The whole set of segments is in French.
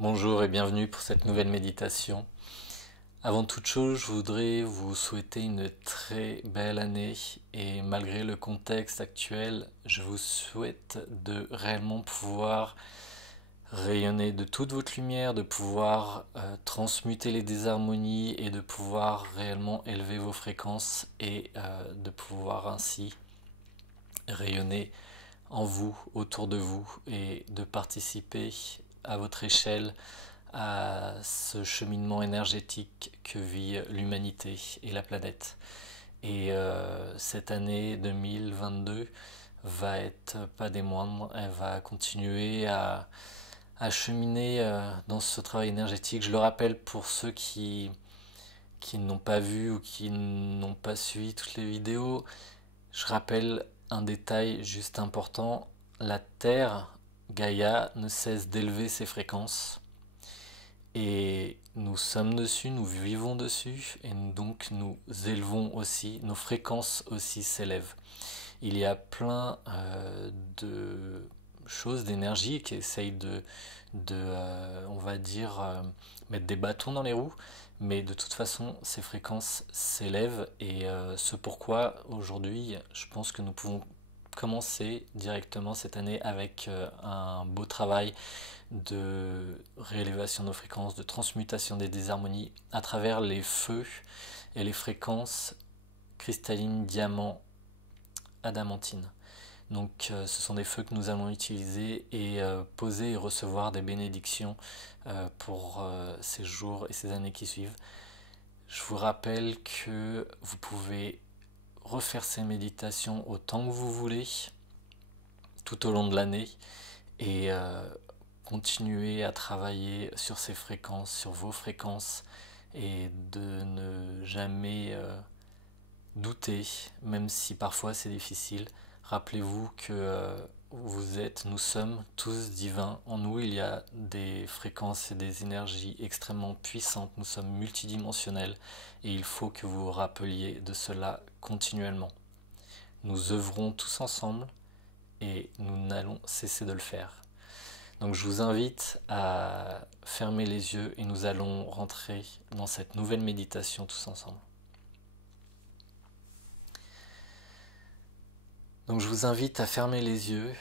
Bonjour et bienvenue pour cette nouvelle méditation. Avant toute chose, je voudrais vous souhaiter une très belle année et malgré le contexte actuel, je vous souhaite de réellement pouvoir rayonner de toute votre lumière, de pouvoir transmuter les désharmonies et de pouvoir réellement élever vos fréquences et de pouvoir ainsi rayonner en vous, autour de vous et de participer à votre échelle à ce cheminement énergétique que vit l'humanité et la planète. Et cette année 2022 va être pas des moindres, elle va continuer à cheminer dans ce travail énergétique. Je le rappelle pour ceux qui n'ont pas vu ou qui n'ont pas suivi toutes les vidéos, je rappelle un détail juste important, la Terre, Gaïa, ne cesse d'élever ses fréquences. Et nous sommes dessus, nous vivons dessus, et donc nous élevons aussi, nos fréquences aussi s'élèvent. Il y a plein de choses, d'énergie qui essayent on va dire, mettre des bâtons dans les roues, mais de toute façon, ces fréquences s'élèvent, et ce pourquoi aujourd'hui, je pense que nous pouvons commencer directement cette année avec un beau travail de réélévation de nos fréquences, de transmutation des désharmonies à travers les feux et les fréquences cristallines, diamant, adamantine. Donc ce sont des feux que nous allons utiliser et poser et recevoir des bénédictions pour ces jours et ces années qui suivent. Je vous rappelle que vous pouvez refaire ces méditations autant que vous voulez tout au long de l'année et continuer à travailler sur ces fréquences, sur vos fréquences et de ne jamais douter, même si parfois c'est difficile. Rappelez-vous que nous sommes tous divins. En nous, il y a des fréquences et des énergies extrêmement puissantes. Nous sommes multidimensionnels et il faut que vous vous rappeliez de cela continuellement. Nous œuvrons tous ensemble et nous n'allons cesser de le faire. Donc je vous invite à fermer les yeux et nous allons rentrer dans cette nouvelle méditation tous ensemble. Donc je vous invite à fermer les yeux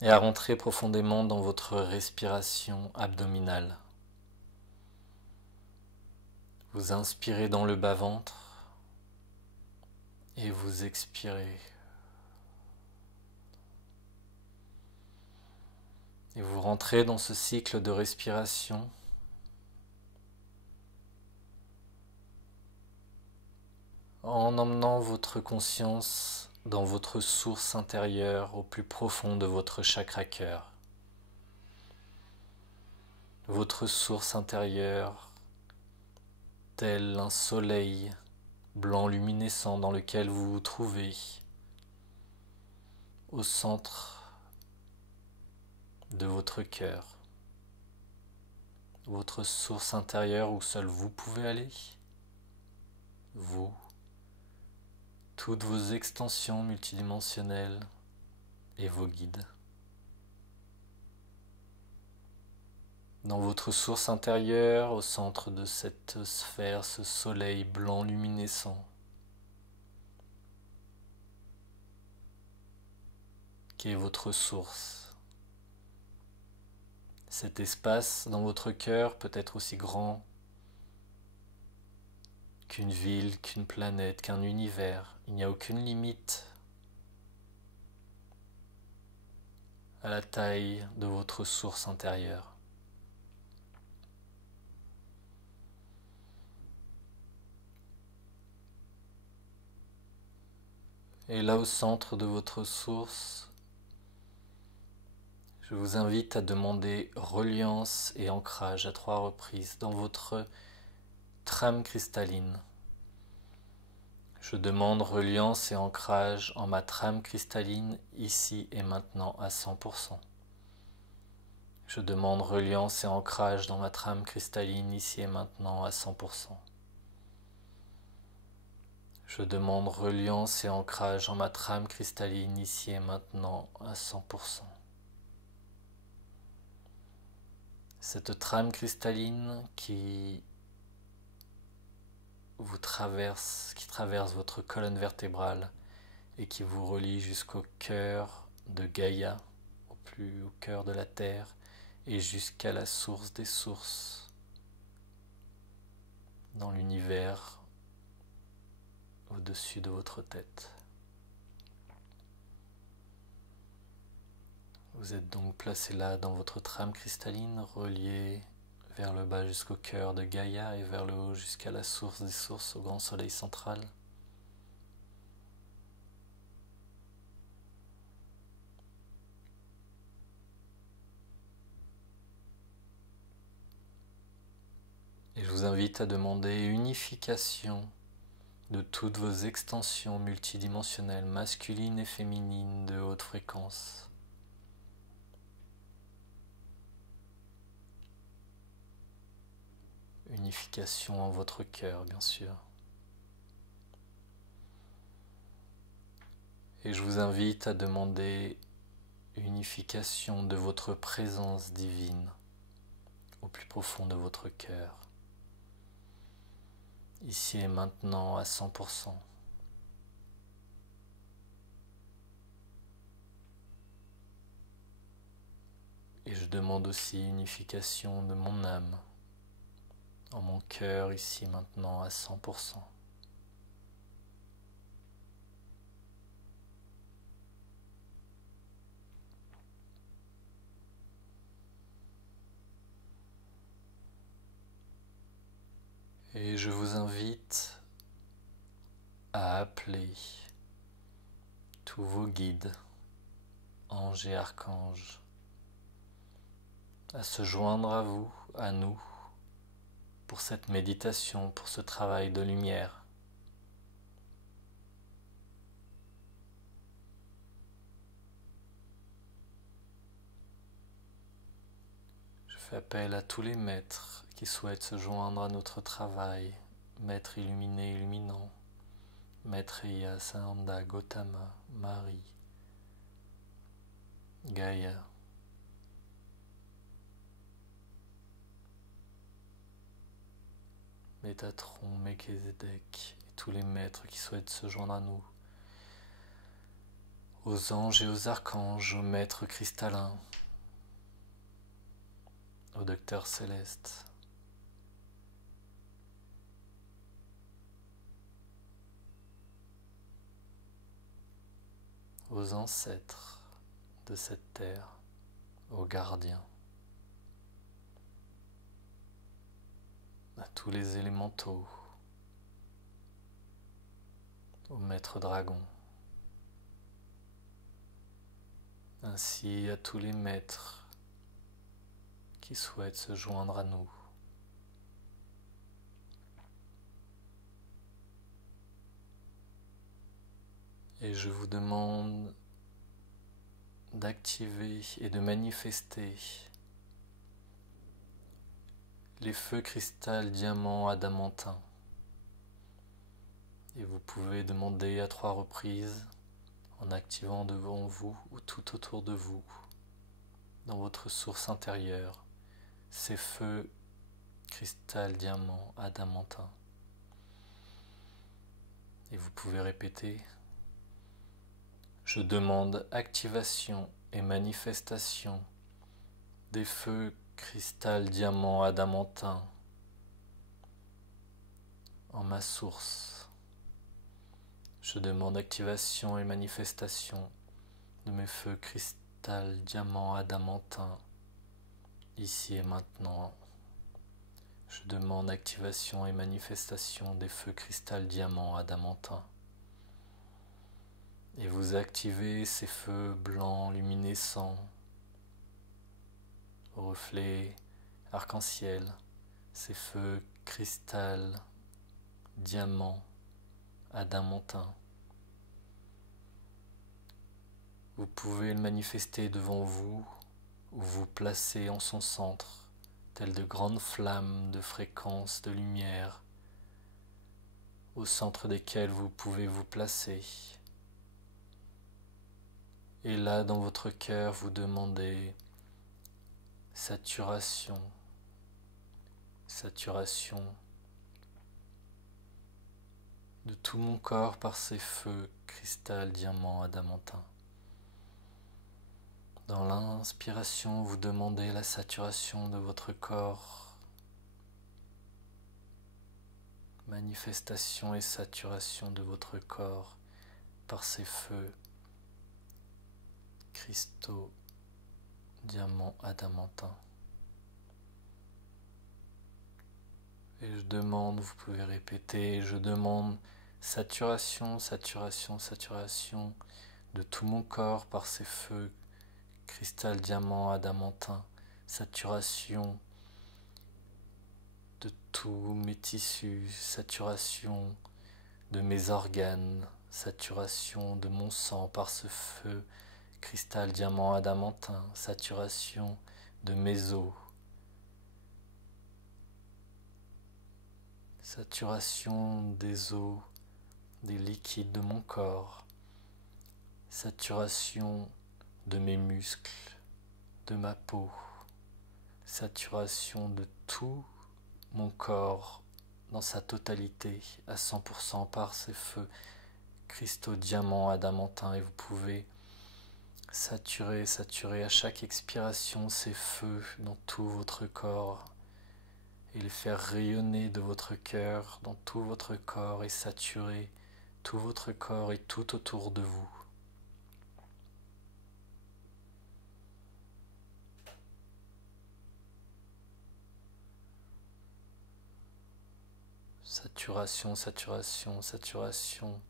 et à rentrer profondément dans votre respiration abdominale. Vous inspirez dans le bas-ventre et vous expirez. Et vous rentrez dans ce cycle de respiration en emmenant votre conscience dans votre source intérieure au plus profond de votre chakra cœur. Votre source intérieure, tel un soleil blanc luminescent dans lequel vous vous trouvez, au centre de votre cœur, votre source intérieure où seul vous pouvez aller, vous, toutes vos extensions multidimensionnelles et vos guides. Dans votre source intérieure, au centre de cette sphère, ce soleil blanc luminescent, qui est votre source. Cet espace dans votre cœur peut être aussi grand qu'une ville, qu'une planète, qu'un univers. Il n'y a aucune limite à la taille de votre source intérieure. Et là au centre de votre source, je vous invite à demander reliance et ancrage à 3 reprises dans votre trame cristalline. Je demande reliance et ancrage en ma trame cristalline ici et maintenant à 100%. Je demande reliance et ancrage dans ma trame cristalline ici et maintenant à 100%. Je demande reliance et ancrage en ma trame cristalline ici et maintenant à 100%. cette trame cristalline qui traverse votre colonne vertébrale et qui vous relie jusqu'au cœur de Gaïa, au cœur de la Terre et jusqu'à la source des sources dans l'univers au-dessus de votre tête. Vous êtes donc placé là dans votre trame cristalline, relié vers le bas jusqu'au cœur de Gaïa et vers le haut jusqu'à la source des sources, au grand soleil central. Et je vous invite à demander unification de toutes vos extensions multidimensionnelles, masculines et féminines de haute fréquence. Unification en votre cœur, bien sûr. Et je vous invite à demander unification de votre présence divine au plus profond de votre cœur. Ici et maintenant à 100%. Et je demande aussi unification de mon âme en mon cœur ici maintenant à 100%. Et je vous invite à appeler tous vos guides, anges et archanges, à se joindre à vous, à nous, pour cette méditation, pour ce travail de lumière. Je fais appel à tous les maîtres qui souhaitent se joindre à notre travail, maître illuminé, illuminant, Maitreya, Sananda, Gautama, Marie, Gaïa, Métatron, Melchizedek et tous les maîtres qui souhaitent se joindre à nous, aux anges et aux archanges, aux maîtres cristallins, au docteur céleste, aux ancêtres de cette terre, aux gardiens, à tous les élémentaux, aux maîtres dragons, ainsi à tous les maîtres qui souhaitent se joindre à nous. Et je vous demande d'activer et de manifester les feux cristal, diamant, adamantin. Et vous pouvez demander à 3 reprises en activant devant vous ou tout autour de vous, dans votre source intérieure, ces feux cristal, diamant, adamantin. Et vous pouvez répéter: je demande activation et manifestation des feux cristal, diamant, adamantin en ma source. Je demande activation et manifestation de mes feux cristal, diamant, adamantin ici et maintenant. Je demande activation et manifestation des feux cristal, diamant, adamantin. Et vous activez ces feux blancs luminescents, au reflet arc-en-ciel, ces feux cristal, diamant, adamantin. Vous pouvez le manifester devant vous ou vous placer en son centre, telles de grandes flammes de fréquence de lumière, au centre desquelles vous pouvez vous placer. Et là, dans votre cœur, vous demandez saturation saturation de tout mon corps par ces feux cristal, diamant, adamantin. Dans l'inspiration, vous demandez la saturation de votre corps, manifestation et saturation de votre corps par ces feux cristaux, diamant, adamantin. Et je demande, vous pouvez répéter, je demande saturation, saturation, saturation de tout mon corps par ces feux cristal, diamant, adamantin, saturation de tous mes tissus, saturation de mes organes, saturation de mon sang par ce feu cristal, diamant, adamantin, saturation de mes os, saturation des os, des liquides de mon corps, saturation de mes muscles, de ma peau, saturation de tout mon corps dans sa totalité à 100% par ces feux cristaux, diamants, adamantin. Et vous pouvez saturer à chaque expiration ces feux dans tout votre corps et les faire rayonner de votre cœur dans tout votre corps et saturer tout votre corps et tout autour de vous. Saturation, saturation, saturation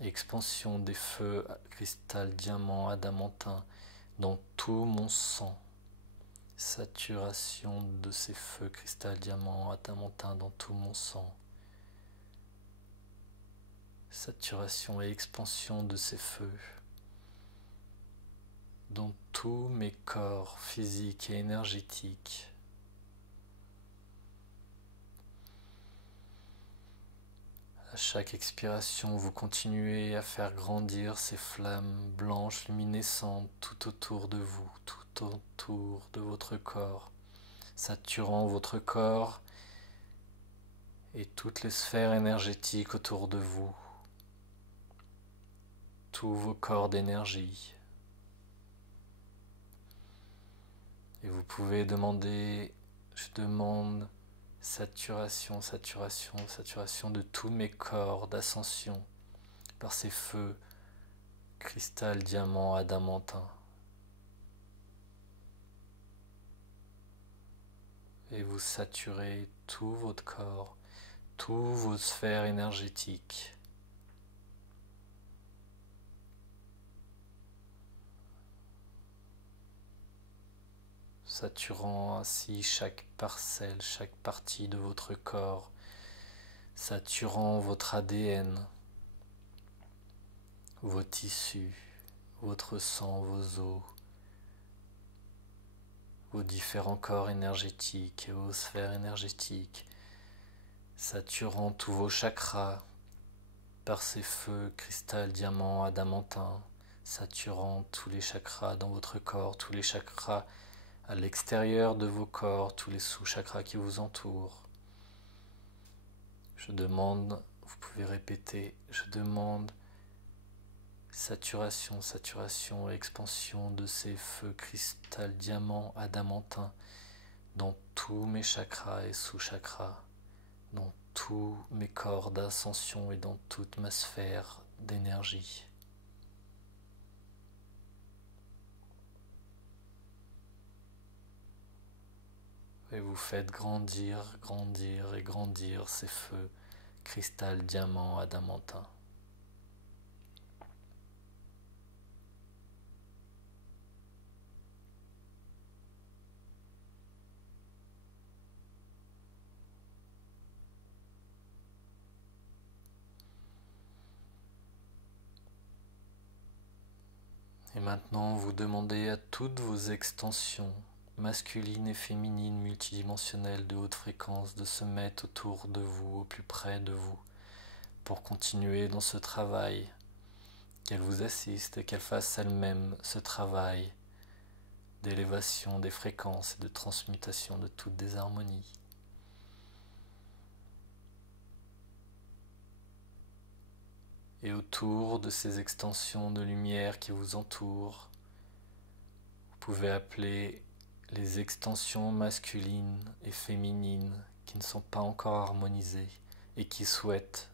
et expansion des feux cristal, diamant, adamantin dans tout mon sang. Saturation de ces feux cristal, diamant, adamantin dans tout mon sang. Saturation et expansion de ces feux dans tous mes corps physiques et énergétiques. À chaque expiration, vous continuez à faire grandir ces flammes blanches luminescentes tout autour de vous, tout autour de votre corps, saturant votre corps et toutes les sphères énergétiques autour de vous, tous vos corps d'énergie. Et vous pouvez demander, je demande saturation, saturation, saturation de tous mes corps d'ascension par ces feux cristal, diamant, adamantin. Et vous saturez tout votre corps, toutes vos sphères énergétiques. Saturant ainsi chaque parcelle, chaque partie de votre corps, saturant votre ADN, vos tissus, votre sang, vos os, vos différents corps énergétiques et vos sphères énergétiques, saturant tous vos chakras par ces feux cristal, diamant, adamantin, saturant tous les chakras dans votre corps, tous les chakras à l'extérieur de vos corps, tous les sous-chakras qui vous entourent. Je demande, vous pouvez répéter, je demande saturation, saturation et expansion de ces feux cristal, diamant, adamantin dans tous mes chakras et sous-chakras, dans tous mes corps d'ascension et dans toute ma sphère d'énergie. Et vous faites grandir, grandir et grandir ces feux cristal, diamant, adamantin. Et maintenant, vous demandez à toutes vos extensions masculines et féminines multidimensionnelles de haute fréquence de se mettre autour de vous, au plus près de vous, pour continuer dans ce travail, qu'elles vous assistent et qu'elles fassent elles-mêmes ce travail d'élévation des fréquences et de transmutation de toute désharmonie. et autour de ces extensions de lumière qui vous entourent. Vous pouvez appeler les extensions masculines et féminines qui ne sont pas encore harmonisées et qui souhaitent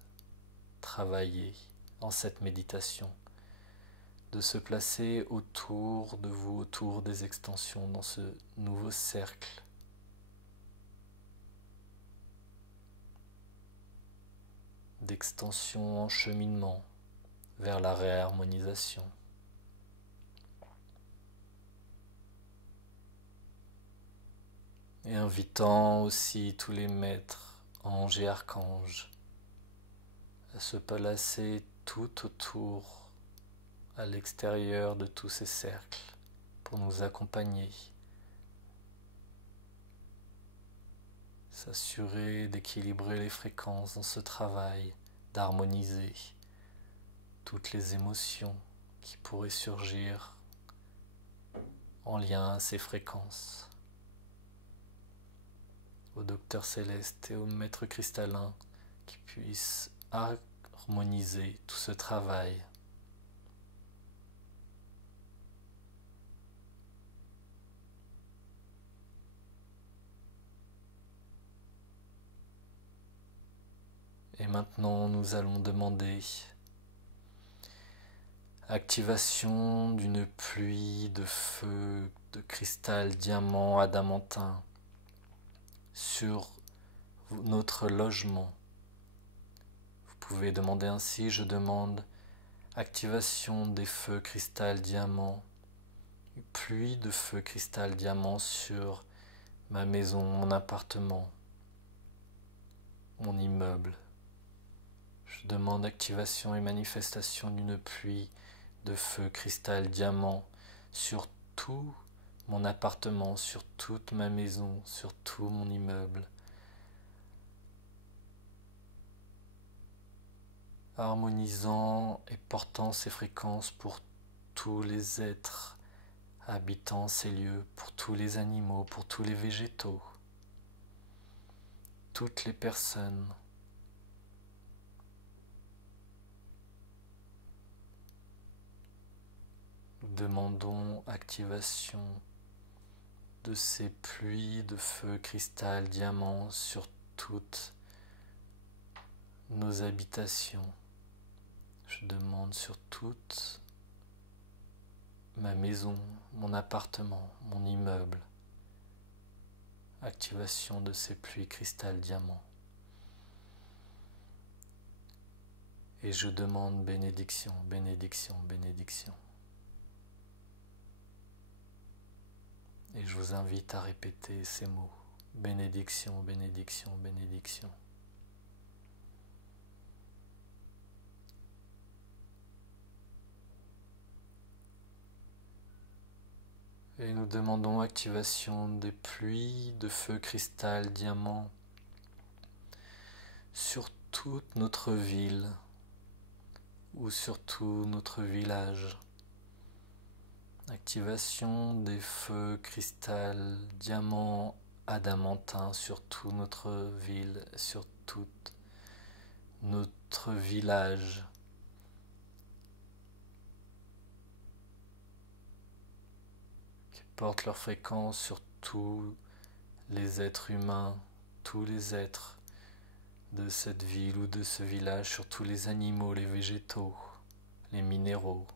travailler en cette méditation, de se placer autour de vous, autour des extensions, dans ce nouveau cercle d'extension en cheminement vers la réharmonisation. Et invitant aussi tous les maîtres, anges et archanges à se placer tout autour, à l'extérieur de tous ces cercles, pour nous accompagner, s'assurer d'équilibrer les fréquences dans ce travail, d'harmoniser toutes les émotions qui pourraient surgir en lien à ces fréquences. Au docteur céleste et au maître cristallin qui puissent harmoniser tout ce travail. Et maintenant, nous allons demander activation d'une pluie de feu, de cristal, diamant, adamantin sur notre logement. Vous pouvez demander ainsi, je demande activation des feux cristal, diamant, une pluie de feu cristal, diamant sur ma maison, mon appartement, mon immeuble. Je demande activation et manifestation d'une pluie de feu cristal, diamant sur tout mon appartement, sur toute ma maison, sur tout mon immeuble. Harmonisant et portant ces fréquences pour tous les êtres habitant ces lieux, pour tous les animaux, pour tous les végétaux, toutes les personnes. Nous demandons activation de ces pluies de feu cristal, diamant sur toutes nos habitations. Je demande sur toute ma maison, mon appartement, mon immeuble, activation de ces pluies cristal, diamant. Et je demande bénédiction, bénédiction, bénédiction. Et je vous invite à répéter ces mots. Bénédiction, bénédiction, bénédiction. Et nous demandons activation des pluies de feu cristal, diamant sur toute notre ville ou sur tout notre village. Activation des feux cristal, diamant, adamantin sur toute notre ville, sur tout notre village. Qui portent leur fréquence sur tous les êtres humains, tous les êtres de cette ville ou de ce village, sur tous les animaux, les végétaux, les minéraux.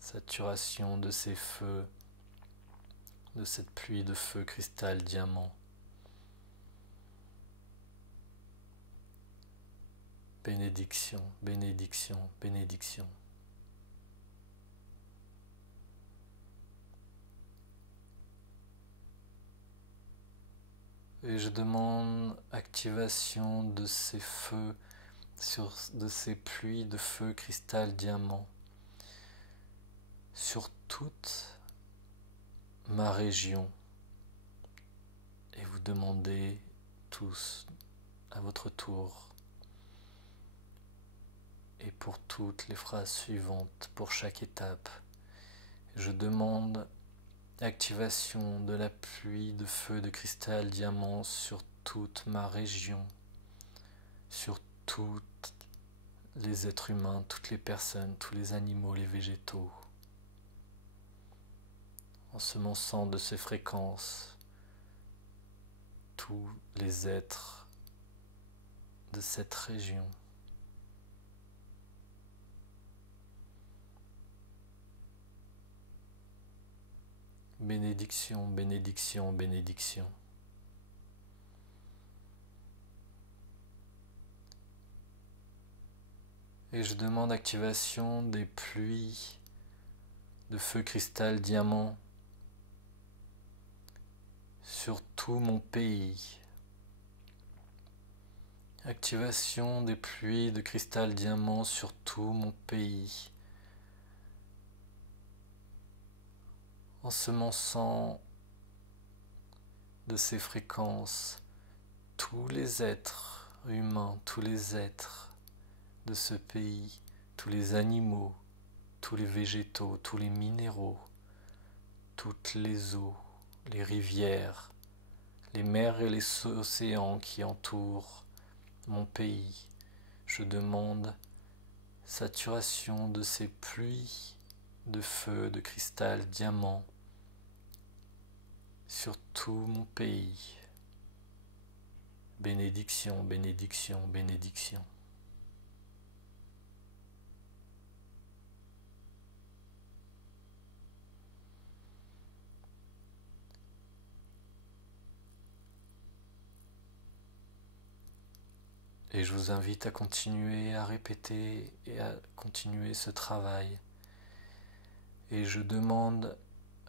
Saturation de ces feux, de cette pluie de feu cristal, diamant. Bénédiction, bénédiction, bénédiction. Et je demande activation de ces feux, de ces pluies de feu cristal, diamant sur toute ma région. Et vous demandez tous à votre tour, et pour toutes les phrases suivantes, pour chaque étape, je demande activation de la pluie de feu de cristal, diamant sur toute ma région, sur tous les êtres humains, toutes les personnes, tous les animaux, les végétaux, ensemençant de ces fréquences tous les êtres de cette région. Bénédiction, bénédiction, bénédiction. Et je demande activation des pluies de feu cristal diamant sur tout mon pays. Activation des pluies de cristal diamant sur tout mon pays. Ensemençant de ces fréquences tous les êtres humains, tous les êtres de ce pays, tous les animaux, tous les végétaux, tous les minéraux, toutes les eaux, les rivières, les mers et les océans qui entourent mon pays. Je demande saturation de ces pluies de feu, de cristal, diamant sur tout mon pays. Bénédiction, bénédiction, bénédiction. Et je vous invite à continuer à répéter et à continuer ce travail. Et je demande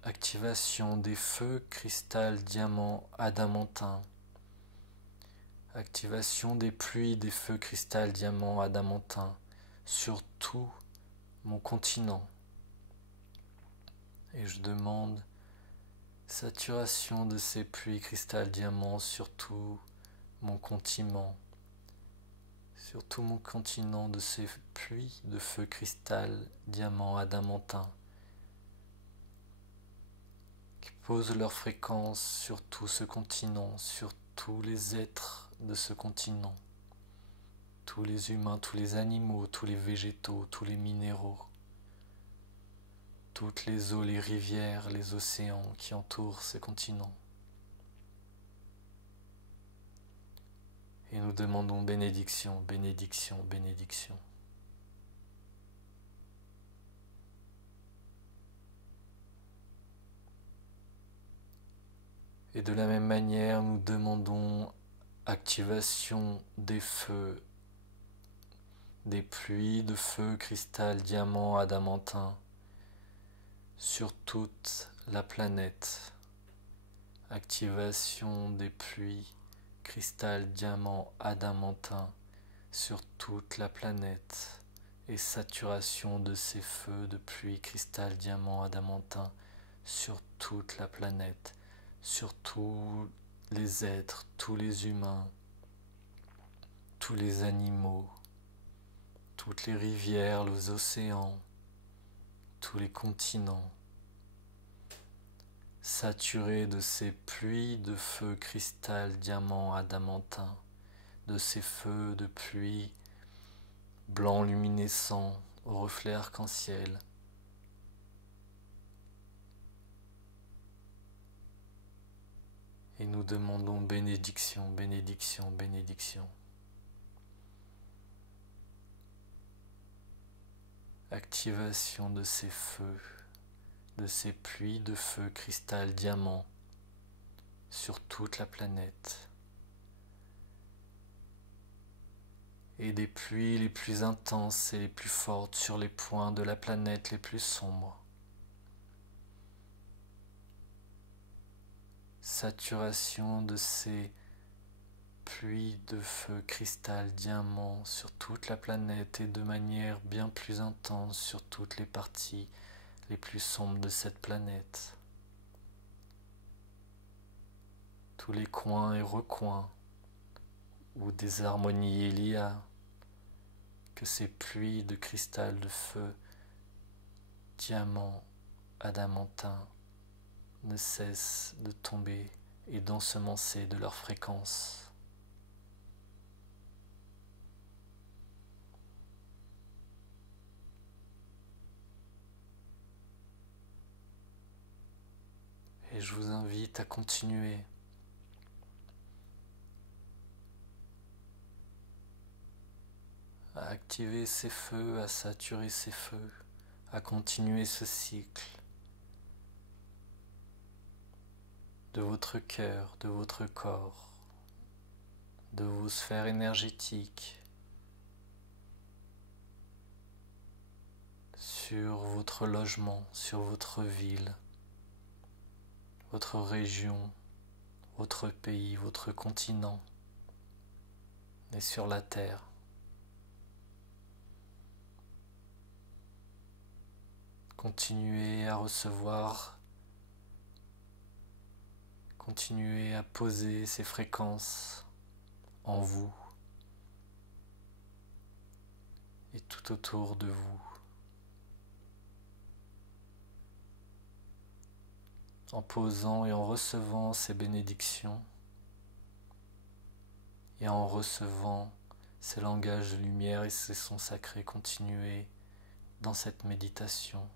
activation des feux cristal, diamant, adamantin. Activation des pluies des feux cristal, diamant, adamantin sur tout mon continent. Et je demande saturation de ces pluies cristal, diamant sur tout mon continent. Sur tout mon continent de ces pluies de feu cristal, diamant, adamantin qui posent leur fréquence sur tout ce continent, sur tous les êtres de ce continent, tous les humains, tous les animaux, tous les végétaux, tous les minéraux, toutes les eaux, les rivières, les océans qui entourent ce continent. Et nous demandons bénédiction, bénédiction, bénédiction. Et de la même manière, nous demandons activation des feux, des pluies de feu, cristal, diamant, adamantin sur toute la planète. Activation des pluies, cristal, diamant, adamantin sur toute la planète et saturation de ces feux de pluie, cristal, diamant, adamantin sur toute la planète, sur tous les êtres, tous les humains, tous les animaux, toutes les rivières, les océans, tous les continents, saturés de ces pluies de feu cristal, diamant, adamantin, de ces feux de pluie blancs luminescents au reflet arc-en-ciel. Et nous demandons bénédiction, bénédiction, bénédiction. Activation de ces feux, de ces pluies de feu cristal, diamant sur toute la planète. Et des pluies les plus intenses et les plus fortes sur les points de la planète les plus sombres. Saturation de ces pluies de feu cristal, diamant sur toute la planète et de manière bien plus intense sur toutes les parties les plus sombres de cette planète. Tous les coins et recoins où des harmonies il y a, que ces pluies de cristal de feu, diamant, adamantin ne cessent de tomber et d'ensemencer de leur fréquence. Et je vous invite à continuer à activer ces feux, à saturer ces feux, à continuer ce cycle de votre cœur, de votre corps, de vos sphères énergétiques, sur votre logement, sur votre ville, votre région, votre pays, votre continent et sur la terre. Continuez à recevoir, continuez à poser ces fréquences en vous et tout autour de vous. En posant et en recevant ces bénédictions et en recevant ces langages de lumière et ces sons sacrés, continuez dans cette méditation.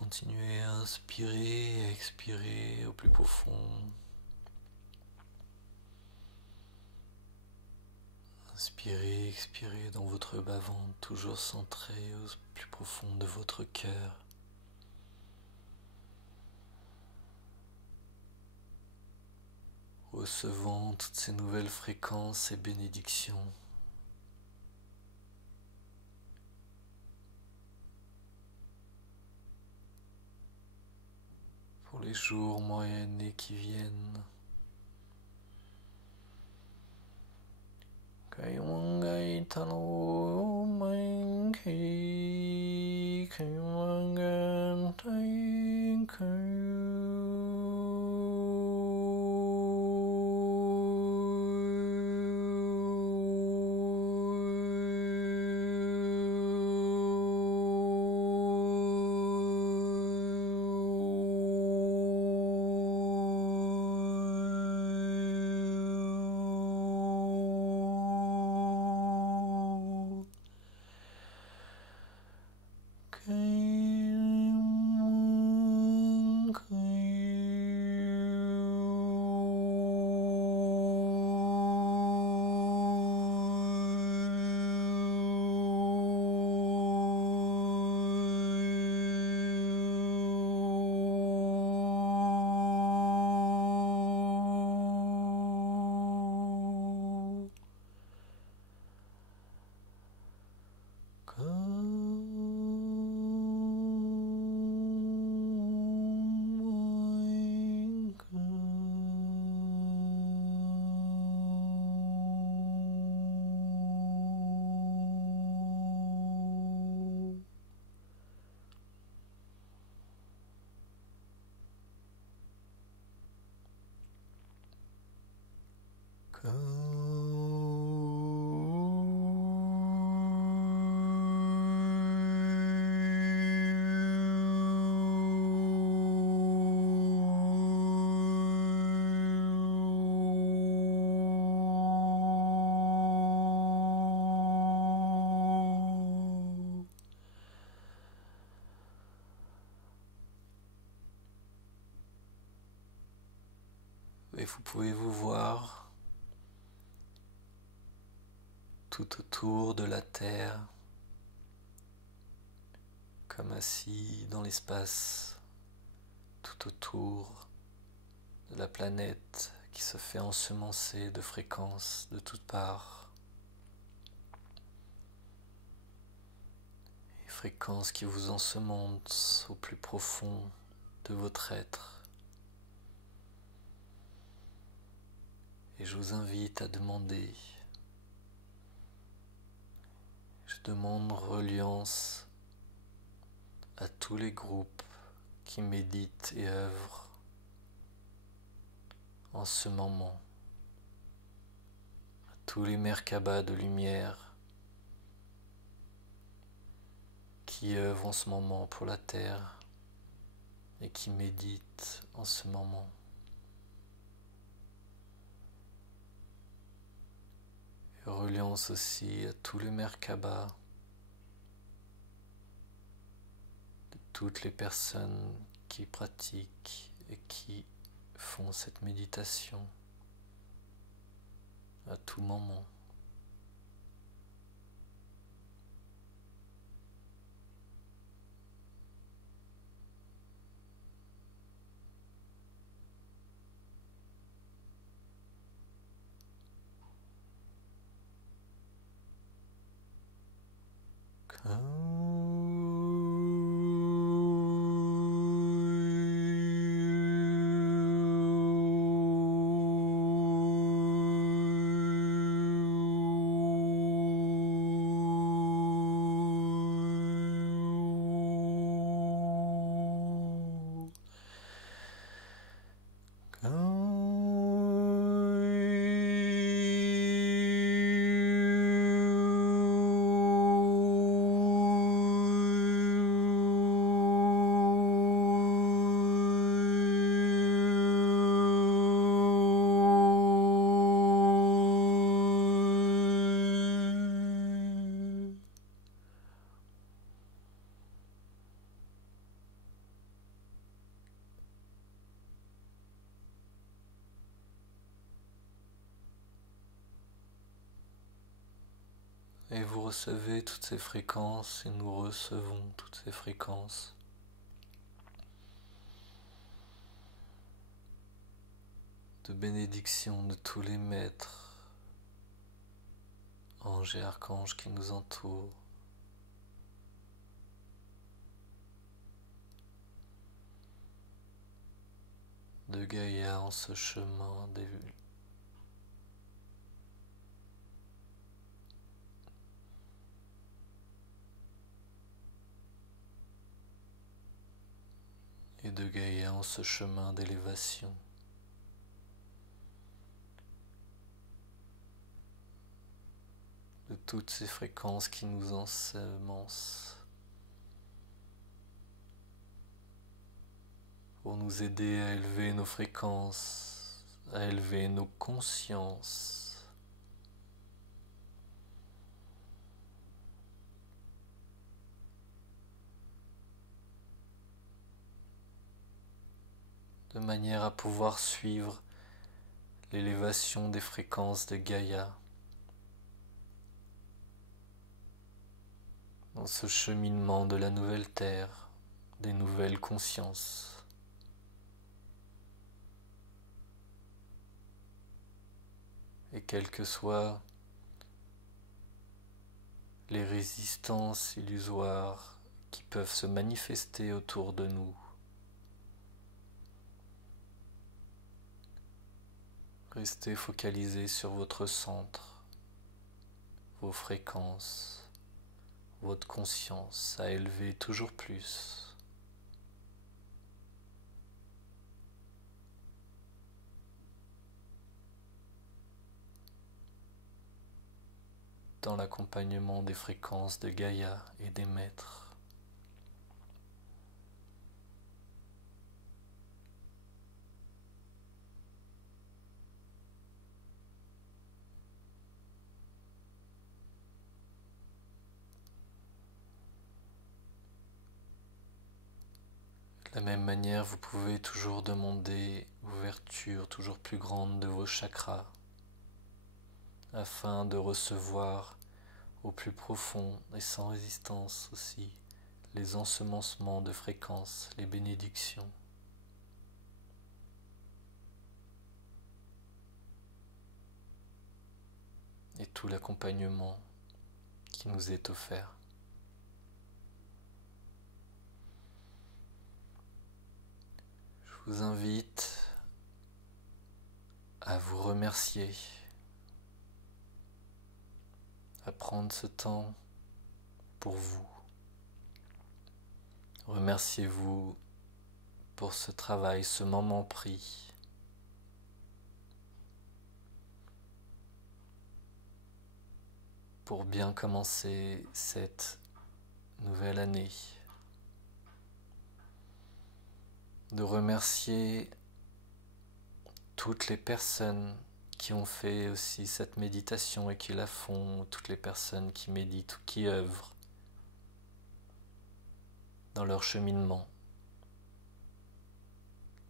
continuez à inspirer et à expirer au plus profond. Inspirez, expirez dans votre bas-ventre, toujours centré au plus profond de votre cœur. Recevant toutes ces nouvelles fréquences et bénédictions. Pour les jours, mois et années qui viennent. Kaiwangai talo main ki kaiwangan tai Et vous pouvez vous voir tout autour de la Terre, comme assis dans l'espace, tout autour de la planète qui se fait ensemencer de fréquences de toutes parts. Et fréquences qui vous ensemencent au plus profond de votre être. Et je vous invite à demander, je demande reliance à tous les groupes qui méditent et œuvrent en ce moment, à tous les Merkabas de lumière qui œuvrent en ce moment pour la Terre et qui méditent en ce moment. Et reliance aussi à tous les Merkabas, de toutes les personnes qui pratiquent et qui font cette méditation à tout moment. Et vous recevez toutes ces fréquences et nous recevons toutes ces fréquences. De bénédiction de tous les maîtres, anges et archanges qui nous entourent. De Gaïa en ce chemin des et de Gaïa en ce chemin d'élévation. De toutes ces fréquences qui nous ensemencent pour nous aider à élever nos fréquences, à élever nos consciences. De manière à pouvoir suivre l'élévation des fréquences de Gaïa dans ce cheminement de la nouvelle terre, des nouvelles consciences. Et quelles que soient les résistances illusoires qui peuvent se manifester autour de nous, restez focalisé sur votre centre, vos fréquences, votre conscience à élever toujours plus. Dans l'accompagnement des fréquences de Gaïa et des maîtres. De la même manière, vous pouvez toujours demander ouverture toujours plus grande de vos chakras afin de recevoir au plus profond et sans résistance aussi les ensemencements de fréquences, les bénédictions. Et tout l'accompagnement qui nous est offert. Je vous invite à vous remercier, à prendre ce temps pour vous. Remerciez-vous pour ce travail, ce moment pris. Pour bien commencer cette nouvelle année. De remercier toutes les personnes qui ont fait aussi cette méditation et qui la font, toutes les personnes qui méditent ou qui œuvrent dans leur cheminement.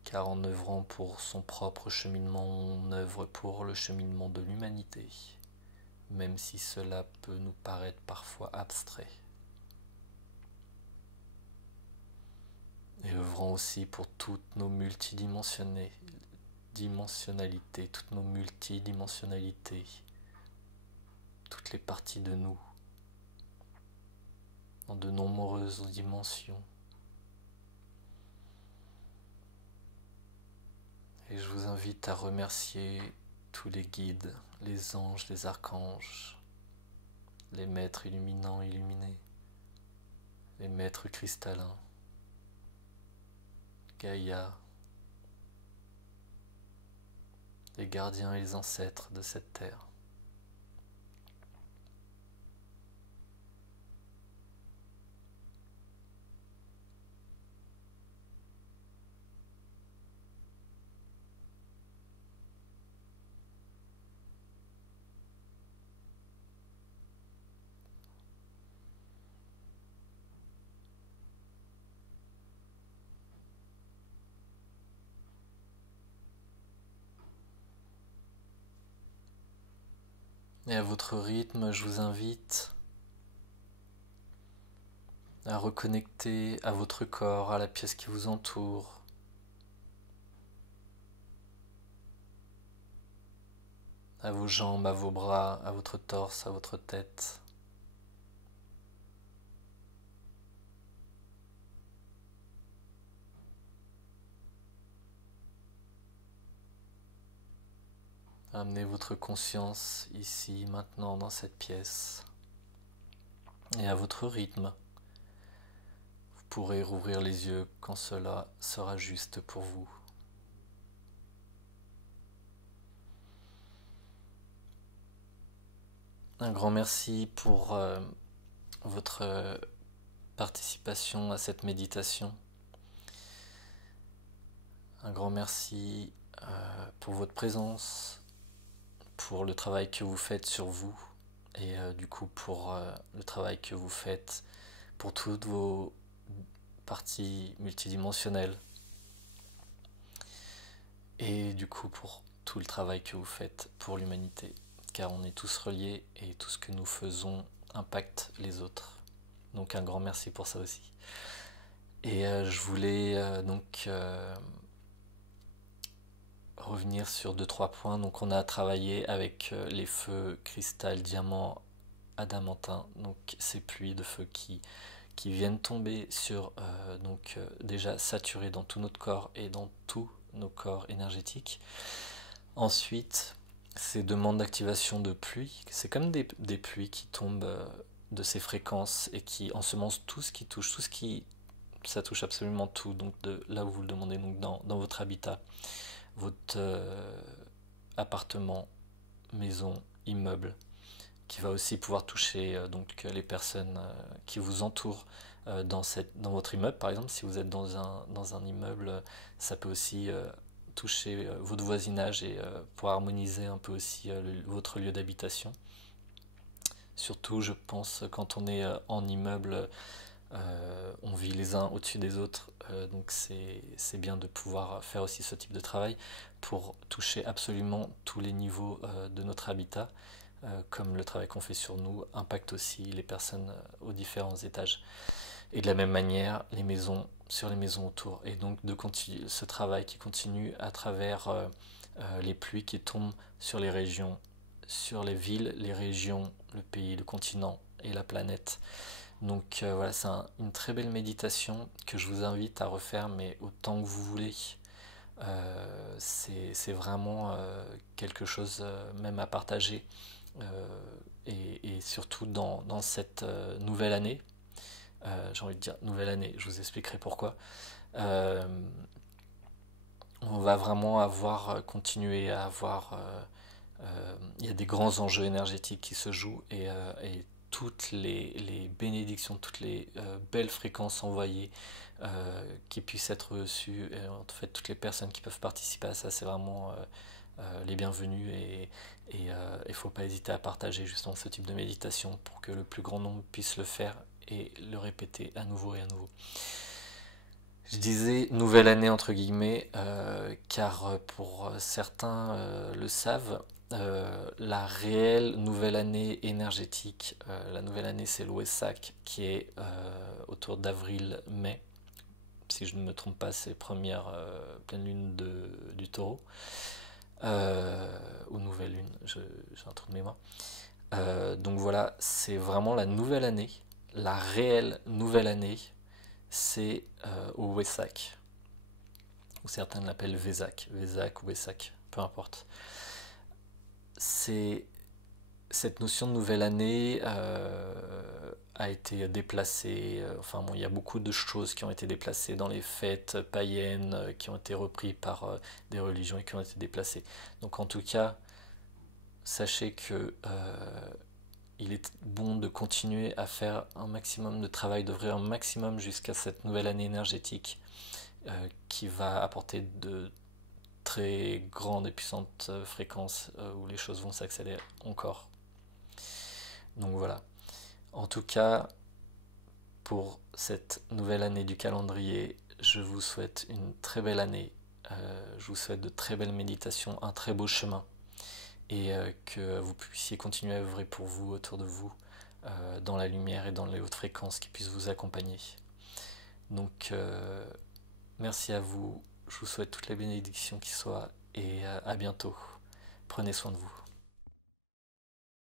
Car en œuvrant pour son propre cheminement, on œuvre pour le cheminement de l'humanité, même si cela peut nous paraître parfois abstrait. Et œuvrant aussi pour toutes nos multidimensionnalités, toutes nos multidimensionnalités, toutes les parties de nous, dans de nombreuses dimensions. Et je vous invite à remercier tous les guides, les anges, les archanges, les maîtres illuminants, illuminés, les maîtres cristallins, Gaïa, les gardiens et les ancêtres de cette terre. Et à votre rythme, je vous invite à reconnecter à votre corps, à la pièce qui vous entoure, à vos jambes, à vos bras, à votre torse, à votre tête. Amenez votre conscience ici, maintenant, dans cette pièce. Et à votre rythme, vous pourrez rouvrir les yeux quand cela sera juste pour vous. Un grand merci pour votre participation à cette méditation. Un grand merci pour votre présence, pour le travail que vous faites sur vous et du coup pour le travail que vous faites pour toutes vos parties multidimensionnelles et du coup pour tout le travail que vous faites pour l'humanité, car on est tous reliés et tout ce que nous faisons impacte les autres. Donc un grand merci pour ça aussi. Et je voulais revenir sur 2-3 points. Donc on a travaillé avec les feux cristal, diamant, adamantin, donc ces pluies de feu qui viennent tomber sur, déjà saturés dans tout notre corps et dans tous nos corps énergétiques. Ensuite, ces demandes d'activation de pluie, c'est comme des pluies qui tombent de ces fréquences et qui ensemencent tout ce qui touche, ça touche absolument tout, donc de là où vous le demandez, donc dans votre habitat, votre appartement, maison, immeuble, qui va aussi pouvoir toucher les personnes qui vous entourent dans votre immeuble. Par exemple, si vous êtes dans un immeuble, ça peut aussi toucher votre voisinage et pour harmoniser un peu aussi votre lieu d'habitation. Surtout, je pense, quand on est en immeuble, on vit les uns au-dessus des autres, donc c'est bien de pouvoir faire aussi ce type de travail pour toucher absolument tous les niveaux de notre habitat, comme le travail qu'on fait sur nous impacte aussi les personnes aux différents étages. Et de la même manière, sur les maisons autour. Et donc de continuer ce travail qui continue à travers les pluies qui tombent sur les régions, sur les villes, les régions, le pays, le continent et la planète. Donc voilà, c'est une très belle méditation que je vous invite à refaire, mais autant que vous voulez. C'est vraiment quelque chose même à partager. Et surtout dans cette nouvelle année, j'ai envie de dire nouvelle année, je vous expliquerai pourquoi. Euh, on va vraiment continuer à avoir, il y a des grands enjeux énergétiques qui se jouent et toutes les bénédictions, toutes les belles fréquences envoyées qui puissent être reçues, et en fait toutes les personnes qui peuvent participer à ça, c'est vraiment les bienvenus et il ne faut pas hésiter à partager justement ce type de méditation pour que le plus grand nombre puisse le faire et le répéter à nouveau et à nouveau. Je disais nouvelle année entre guillemets, car pour certains le savent, la réelle nouvelle année énergétique, la nouvelle année c'est le Wessak qui est autour d'avril-mai, si je ne me trompe pas, c'est première pleine lune du taureau, ou nouvelle lune, j'ai un trou de mémoire. Donc voilà, c'est vraiment la nouvelle année, la réelle nouvelle année, c'est au Wesak, ou certains l'appellent Vesak, Vesak ou Wesak, peu importe. Cette notion de nouvelle année a été déplacée, il y a beaucoup de choses qui ont été déplacées dans les fêtes païennes, qui ont été reprises par des religions et qui ont été déplacées. Donc en tout cas, sachez que il est bon de continuer à faire un maximum de travail, d'œuvrer un maximum jusqu'à cette nouvelle année énergétique qui va apporter de très grandes et puissantes fréquences où les choses vont s'accélérer encore. Donc voilà. En tout cas, pour cette nouvelle année du calendrier, je vous souhaite une très belle année. Je vous souhaite de très belles méditations, un très beau chemin. et que vous puissiez continuer à œuvrer pour vous, autour de vous, dans la lumière et dans les hautes fréquences qui puissent vous accompagner. Donc, merci à vous, je vous souhaite toutes les bénédictions qui soient et à bientôt. Prenez soin de vous.